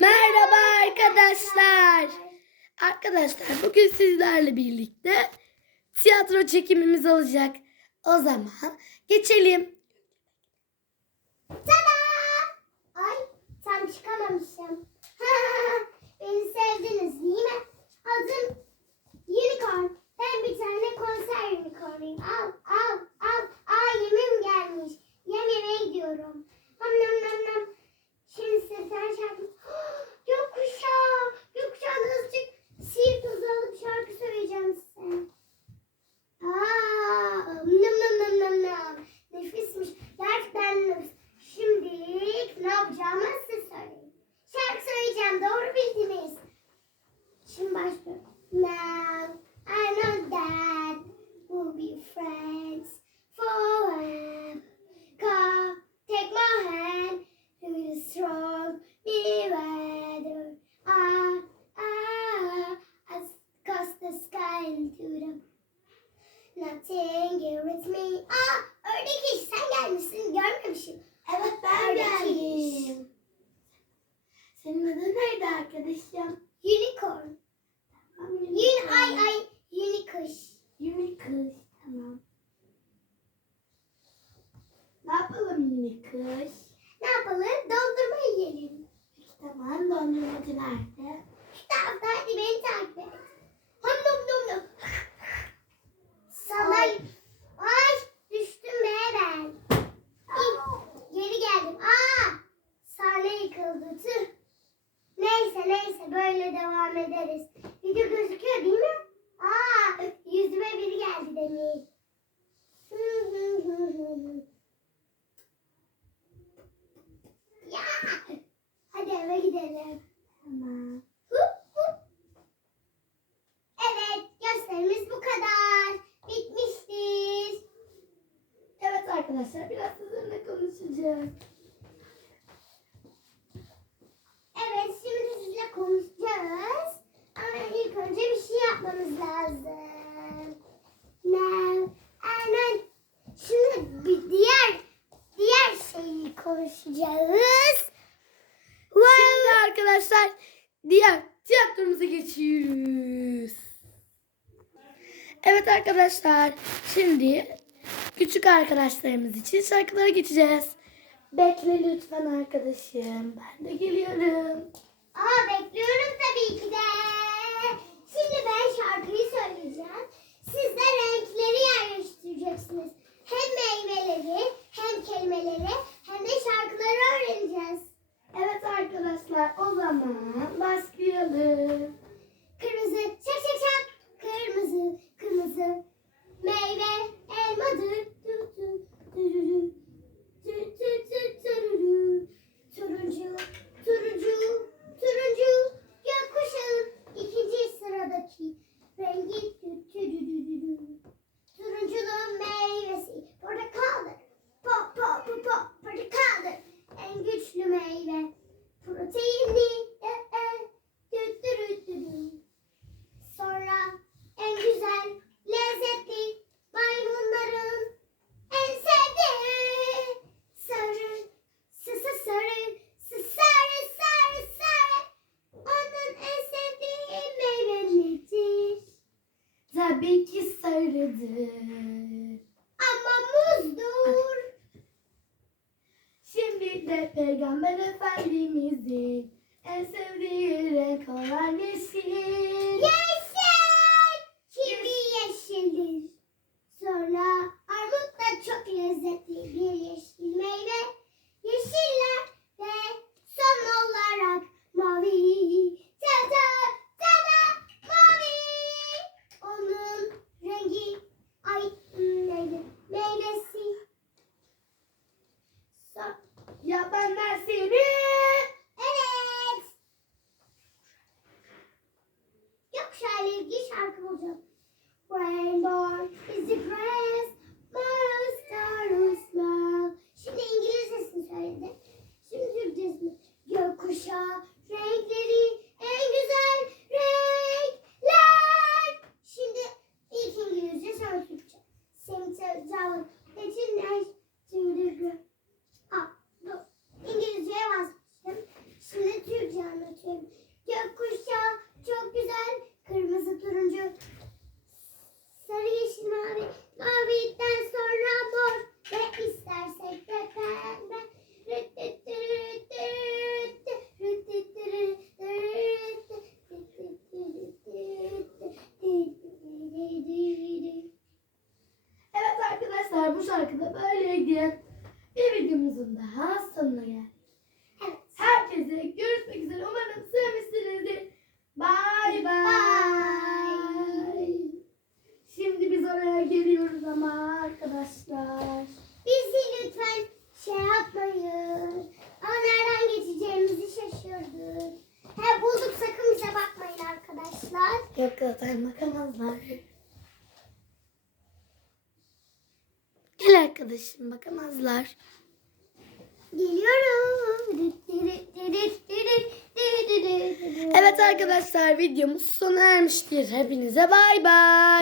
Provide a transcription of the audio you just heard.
Merhaba arkadaşlar. Arkadaşlar bugün sizlerle birlikte tiyatro çekimimiz olacak. O zaman geçelim. Tada! Ay tam çıkamamışım. Kız. Tamam. Ne yapalım yuni kız? Ne yapalım? Dondurma yiyelim. Peki tamam dondurmacı nerede? Şu tarafta hadi beni takip et. Ham nom nom nom. Salay. Ay düştüm be ben. Geri geldim. Aa sahne yıkıldı. Tüh. Neyse neyse böyle devam ederiz. Arkadaşlar biraz sizinle konuşacağız. Evet, şimdi sizinle konuşacağız. Ama ilk önce bir şey yapmamız lazım. Now, aynen. Şimdi bir diğer diğer şeyi konuşacağız. Şimdi arkadaşlar diğer tiyatromuza geçiyoruz. Evet arkadaşlar şimdi küçük arkadaşlarımız için şarkılara geçeceğiz. Bekle lütfen arkadaşım. Ben de geliyorum. Aa bekliyorum tabii ki de. Şimdi ben şarkıyı söyleyeceğim. Siz de renkleri Tabii ki sarıdır. Ama muzdur. Şimdi de Peygamber Efendimizin en sevdiği renk olan yeşil. Şarkıda böyleydi. Bir videomuzun daha sonuna geldik. Evet. Herkese görüşmek üzere. Umarım sevmişsinizdir. Bye bye. Şimdi biz oraya geliyoruz ama arkadaşlar. Bizi lütfen şey yapmayın. Ama nereden geçeceğimizi şaşırdık. He bulduk sakın bize bakmayın arkadaşlar. Yok zaten bakamazlar. Arkadaşım bakamazlar. Geliyorum. Evet arkadaşlar videomuz sona ermiştir. Hepinize bay bay.